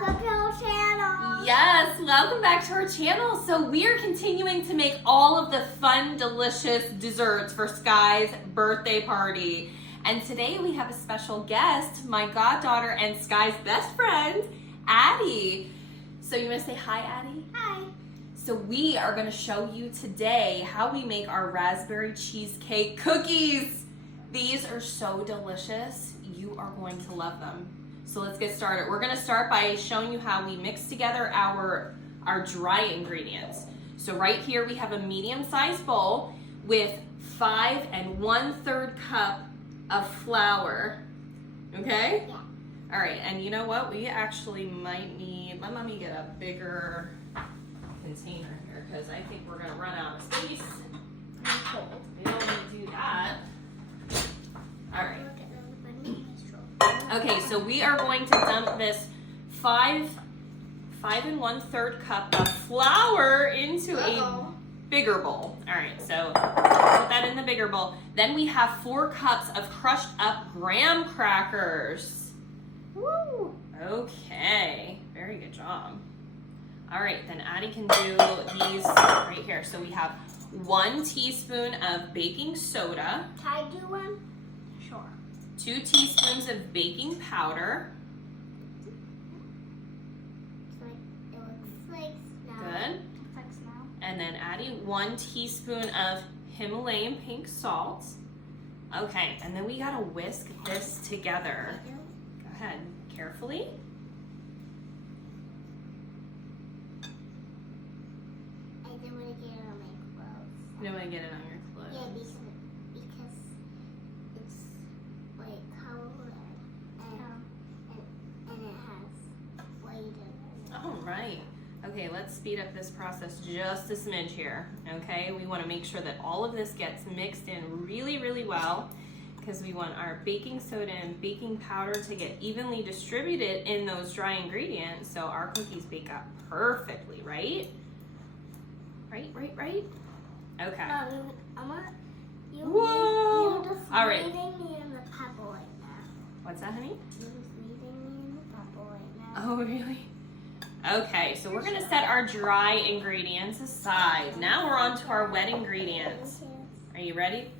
welcome to our channel. Yes, welcome back to our channel. So we are continuing to make all of the fun, delicious desserts for Sky's birthday party. And today we have a special guest, my goddaughter and Sky's best friend, Addie. So you want to say hi, Addie? Hi. So we are going to show you today how we make our raspberry cheesecake cookies. These are so delicious. You are going to love them. So let's get started. We're going to start by showing you how we mix together our dry ingredients. So right here we have a medium-sized bowl with 5 1/3 cup of flour. Okay? Yeah. All right, and you know what? We actually might need, let me get a bigger container here because I think we're going to run out of space. We don't need to do that. All right. Okay, so we are going to dump this 5 1/3 cup of flour into a bigger bowl. All right, so put that in the bigger bowl. Then we have 4 cups of crushed up graham crackers. Woo! Okay, very good job. All right, then Addie can do these right here. So we have 1 teaspoon of baking soda. Can I do one? Sure. 2 teaspoons of baking powder. It looks like now. Good. Looks like now. And then Addie 1 teaspoon of Himalayan pink salt. Okay, and then we gotta whisk this together. Go ahead, carefully. I don't want to get it on my clothes. You don't wanna get it on your clothes. Yeah, because it's like color and it has white in it. All right. Okay, let's speed up this process just a smidge here. Okay, we want to make sure that all of this gets mixed in really, really well because we want our baking soda and baking powder to get evenly distributed in those dry ingredients so our cookies bake up perfectly, right? Right? Okay. Mom, you Whoa! just All right. leaving me in the pebble right now. What's that, honey? You're just leaving me in the pebble right now. Oh, really? Okay, so we're gonna set our dry ingredients aside. Now we're on to our wet ingredients. Are you ready?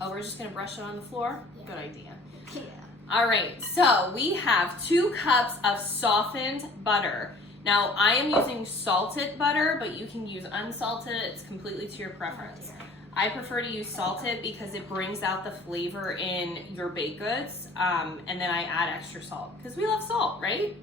Oh, we're just gonna brush it on the floor? Yeah. Good idea. Yeah. All right, so we have 2 cups of softened butter. Now, I am using salted butter, but you can use unsalted. It's completely to your preference. I prefer to use salted because it brings out the flavor in your baked goods, and then I add extra salt because we love salt, right?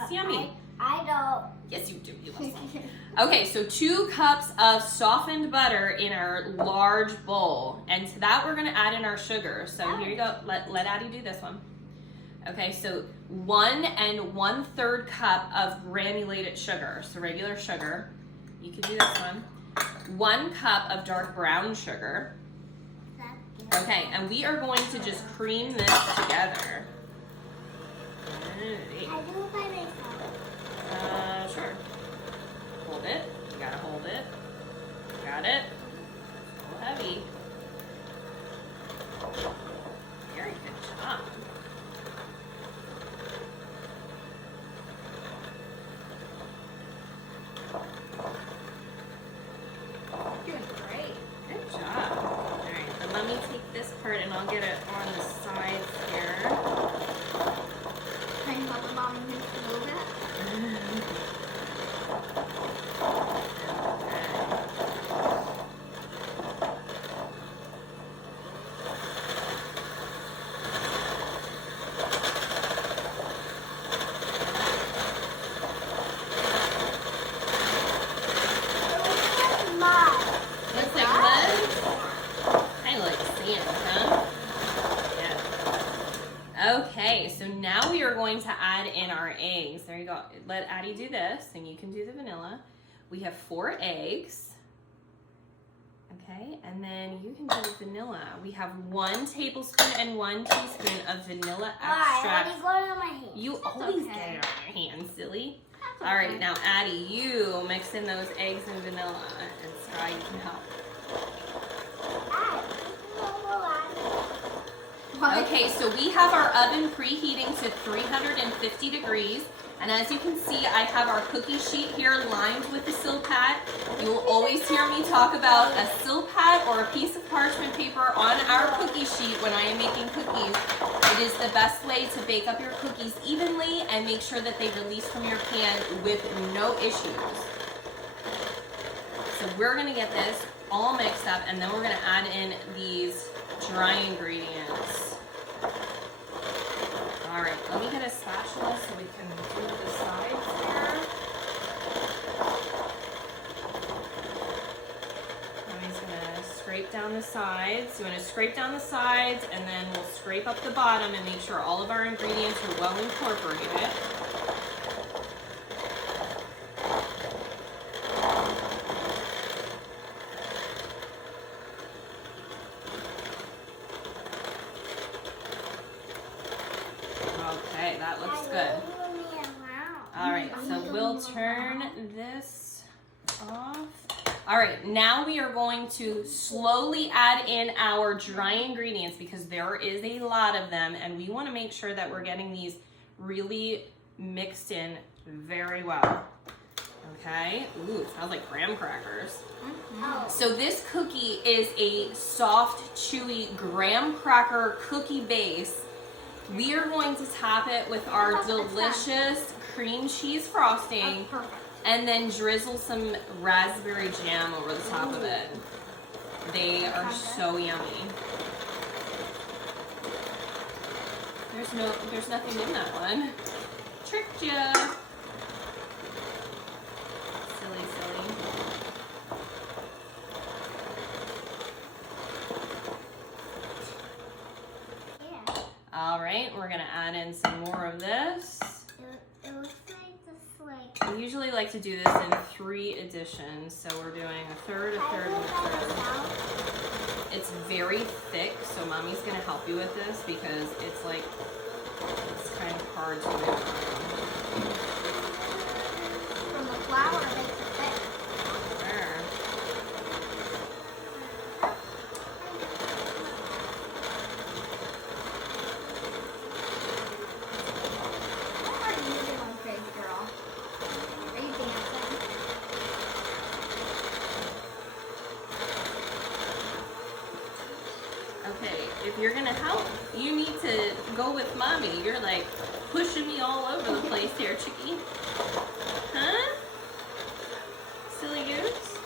It's yummy. I don't. Yes, you do. You love salt. Okay, so 2 cups of softened butter in our large bowl, and to that we're going to add in our sugar. So here you go. Let Addie do this one. Okay, so 1 1/3 cup of granulated sugar, so regular sugar. You can do this one. 1 cup of dark brown sugar. Okay, and we are going to just cream this together. I do it by myself. Sure. Hold it. You gotta hold it. Got it. A little heavy. Very good job. Good job. All right, then let me take this part and I'll get it on the sides here. Can you help Mom move it? Looks like mud. Kind of like sand, huh? Yeah. Okay, so now we are going to add in our eggs. There you go. Let Addie do this, and you can do the vanilla. We have 4 eggs. Okay, and then you can do the vanilla. We have 1 tablespoon and 1 teaspoon of vanilla extract. Why? Going on my hands. You always get it on your hands, silly. All right, now Addie, you mix in those eggs and vanilla, and Sky, you can help. Okay, so we have our oven preheating to 350 degrees. And as you can see, I have our cookie sheet here lined with the Silpat. You will always hear me talk about a Silpat or a piece of parchment paper on our cookie sheet when I am making cookies. It is the best way to bake up your cookies evenly and make sure that they release from your pan with no issues. So we're gonna get this all mixed up and then we're gonna add in these dry ingredients. All right, let me get a spatula so we can do the sides here. Mommy's gonna scrape down the sides. You wanna scrape down the sides and then we'll scrape up the bottom and make sure all of our ingredients are well incorporated. Okay, that looks good. All right, so we'll turn this off. All right, now we are going to slowly add in our dry ingredients because there is a lot of them and we want to make sure that we're getting these really mixed in very well. Okay, ooh, it smells like graham crackers. Oh. So this cookie is a soft, chewy graham cracker cookie base. We are going to top it with our delicious cream cheese frosting Perfect. and then drizzle some raspberry jam over the top of it. They are so yummy. There's nothing in that one. Tricked ya. Silly. All right, we're gonna add in some more of this. It looks like this, We usually like to do this in 3 additions, so we're doing a third, a third, and a third. It's very thick, so Mommy's gonna help you with this because it's kind of hard to move. From the flour, it makes it thick. There. What are you doing, crazy girl? Are you dancing? Okay, if you're gonna help, you need to go with Mommy. You're like pushing me all over the place here, Chicky. Huh? Silly goose?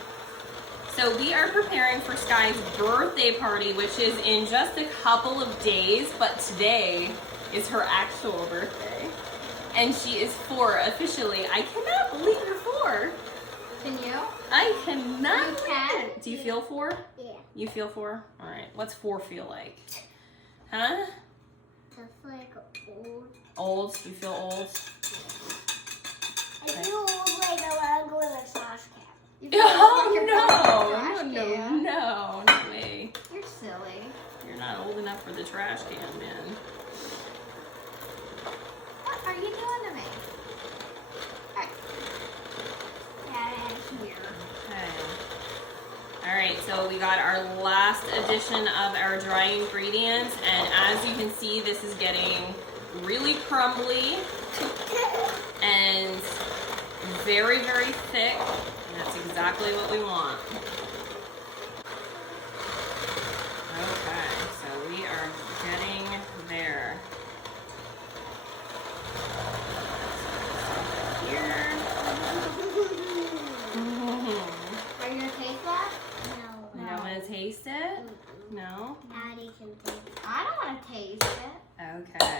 So we are preparing for Sky's birthday party, which is in just a couple of days, but today is her actual birthday. And she is 4 officially. I cannot believe you're 4. Can you? I cannot You believe can? it. Do you feel 4? Yeah. You feel 4? All right. What's 4 feel like? Huh? Just like old. Old? You feel old? I feel old like I want to go in the trash can. You Oh, trash no, can. no way. You're silly. You're not old enough for the trash can, man. What are you doing to me? Alright. That is here. Okay. All right, so we got our last addition of our dry ingredients, and as you can see, this is getting really crumbly and very, very thick, and that's exactly what we want. Okay, so we are getting there. Here. Are you gonna taste that? You don't want to taste it? No? Daddy can taste it. I don't want to taste it. Okay.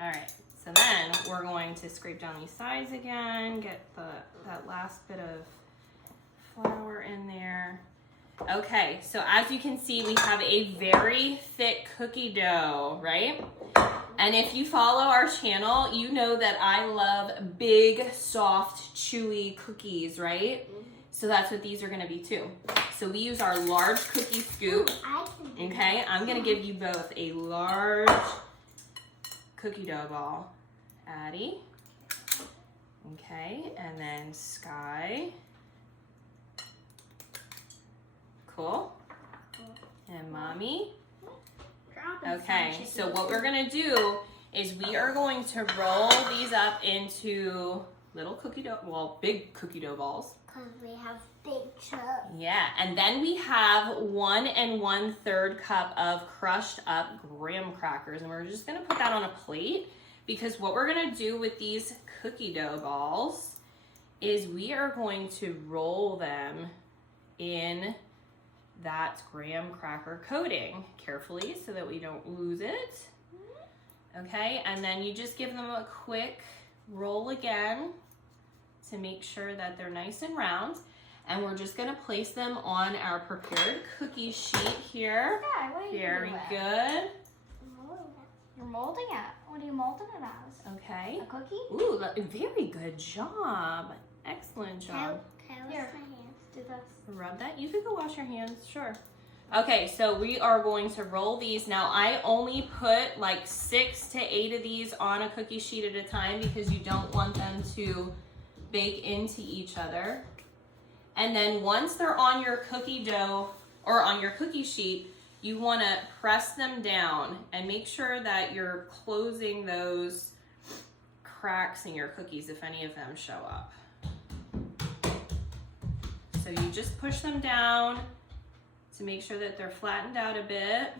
All right, so then we're going to scrape down these sides again, get that last bit of flour in there. Okay, so as you can see, we have a very thick cookie dough, right? And if you follow our channel, you know that I love big, soft, chewy cookies, right? So that's what these are gonna be too. So we use our large cookie scoop. I can do Okay, I'm gonna give you both a large cookie dough ball. Addie. Okay, and then Sky. Cool. And mommy. Dropping Okay, some so chicken. what we're gonna do is we are going to roll these up into little cookie dough, well, big cookie dough balls. Because we have big chunks. Yeah, and then we have 1 1/3 cup of crushed up graham crackers, and we're just gonna put that on a plate because what we're gonna do with these cookie dough balls is we are going to roll them in that graham cracker coating carefully so that we don't lose it. Okay, and then you just give them a quick roll again to make sure that they're nice and round. And we're just gonna place them on our prepared cookie sheet here. Yeah, what are you Very doing? good. You're molding it. What are you molding it as? Okay. A cookie? Ooh, very good job. Excellent job. Can I wash my hands? Do this. Rub that. You can go wash your hands, sure. Okay, so we are going to roll these. Now, I only put like 6 to 8 of these on a cookie sheet at a time because you don't want them to bake into each other. And then once they're on your cookie dough or on your cookie sheet, you want to press them down and make sure that you're closing those cracks in your cookies if any of them show up. So you just push them down to make sure that they're flattened out a bit.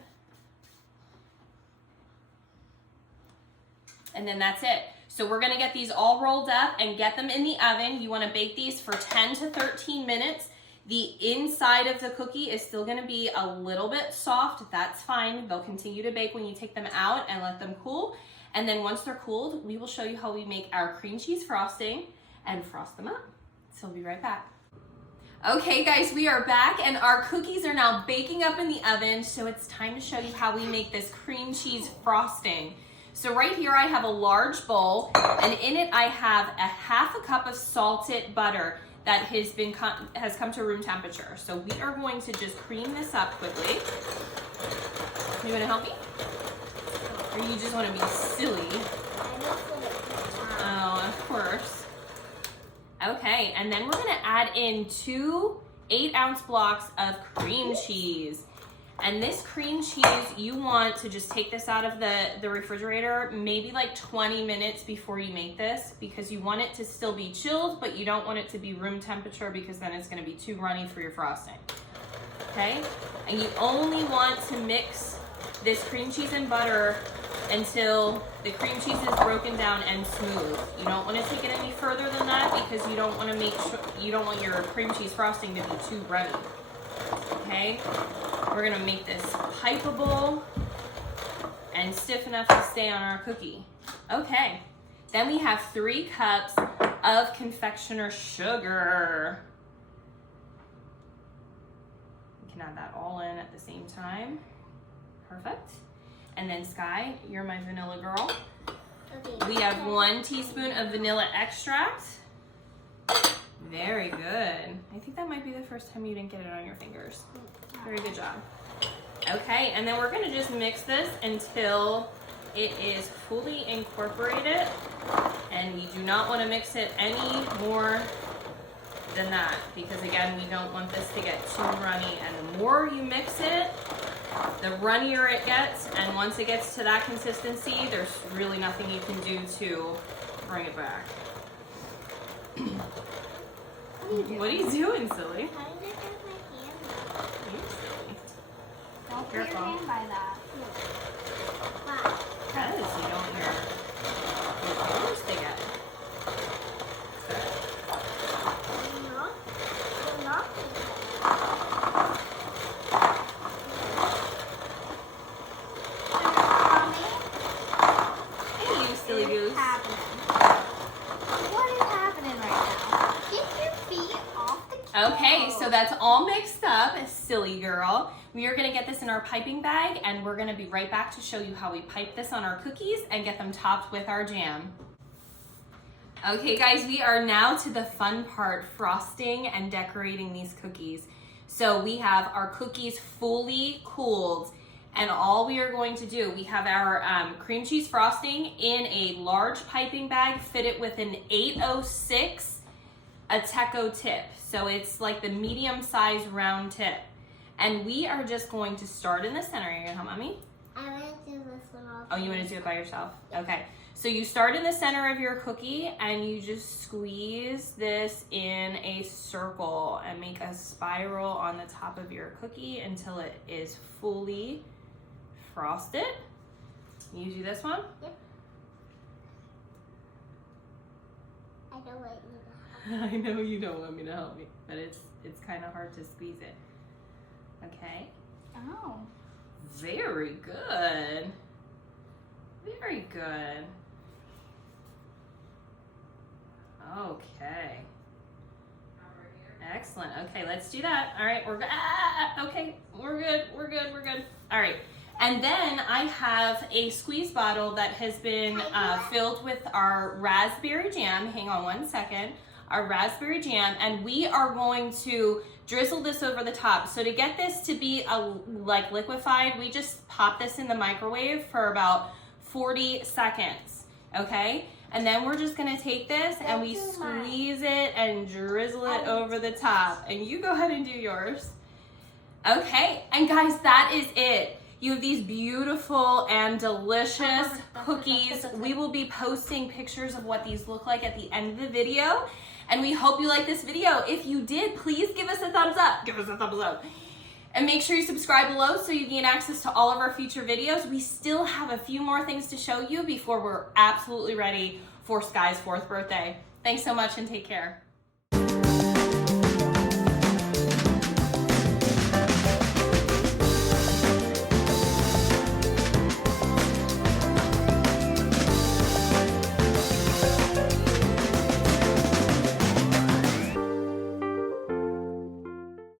And then that's it. So we're gonna get these all rolled up and get them in the oven. You wanna bake these for 10 to 13 minutes. The inside of the cookie is still gonna be a little bit soft. That's fine. They'll continue to bake when you take them out and let them cool. And then once they're cooled, we will show you how we make our cream cheese frosting and frost them up. So we'll be right back. Okay guys, we are back and our cookies are now baking up in the oven. So it's time to show you how we make this cream cheese frosting. So right here I have a large bowl and in it I have a 1/2 cup of salted butter that has come to room temperature. So we are going to just cream this up quickly. You wanna help me? Or you just wanna be silly? Oh, of course. Okay, and then we're gonna add in 2 8-ounce blocks of cream cheese. And this cream cheese, you want to just take this out of the refrigerator maybe like 20 minutes before you make this because you want it to still be chilled, but you don't want it to be room temperature because then it's gonna be too runny for your frosting. Okay? And you only want to mix this cream cheese and butter until the cream cheese is broken down and smooth. You don't want to take it any further than that because you don't want to you don't want your cream cheese frosting to be too runny. Okay? We're gonna make this pipeable and stiff enough to stay on our cookie. Okay, then we have 3 cups of confectioner sugar. We can add that all in at the same time. Perfect. And then Sky, you're my vanilla girl. Okay. We have 1 teaspoon of vanilla extract. Very good. I think that might be the first time you didn't get it on your fingers. Very good job. Okay, and then we're gonna just mix this until it is fully incorporated. And you do not wanna mix it any more than that because again, we don't want this to get too runny. And the more you mix it, the runnier it gets. And once it gets to that consistency, there's really nothing you can do to bring it back. What are you doing, silly? How did I get my hand? You're silly. Don't put Careful. your hand by that. Wow. Because you don't want your toes to get it. Hey, you silly goose. What is happening right now? Get your feet off the couch. Okay, so that's all mixed up, silly girl. We are gonna get this in our piping bag and we're gonna be right back to show you how we pipe this on our cookies and get them topped with our jam. Okay guys, we are now to the fun part, frosting and decorating these cookies. So we have our cookies fully cooled and all we are going to do, we have our cream cheese frosting in a large piping bag fitted with an 806 Ateco tip. So it's like the medium size round tip. And we are just going to start in the center. You're gonna help mommy? I want to do this one all. Oh, you want to do it by yourself? Okay. So you start in the center of your cookie and you just squeeze this in a circle and make a spiral on the top of your cookie until it is fully frosted. You do this one? Yep. I don't want you to help. I know you don't want me to help me, but it's kind of hard to squeeze it. Okay. Oh. Very good. Very good. Okay. Excellent. Okay, let's do that. All right, we're good. Okay, we're good. We're good. We're good. All right. And then I have a squeeze bottle that has been filled with our raspberry jam. Hang on one second. Our raspberry jam, and we are going to drizzle this over the top. So to get this to be like liquefied, we just pop this in the microwave for about 40 seconds. Okay? And then we're just gonna take this and we squeeze it and drizzle it over the top. And you go ahead and do yours. Okay, and guys, that is it. You have these beautiful and delicious cookies. We will be posting pictures of what these look like at the end of the video. And we hope you like this video. If you did, please give us a thumbs up. Give us a thumbs up. And make sure you subscribe below so you gain access to all of our future videos. We still have a few more things to show you before we're absolutely ready for Sky's 4th birthday. Thanks so much and take care.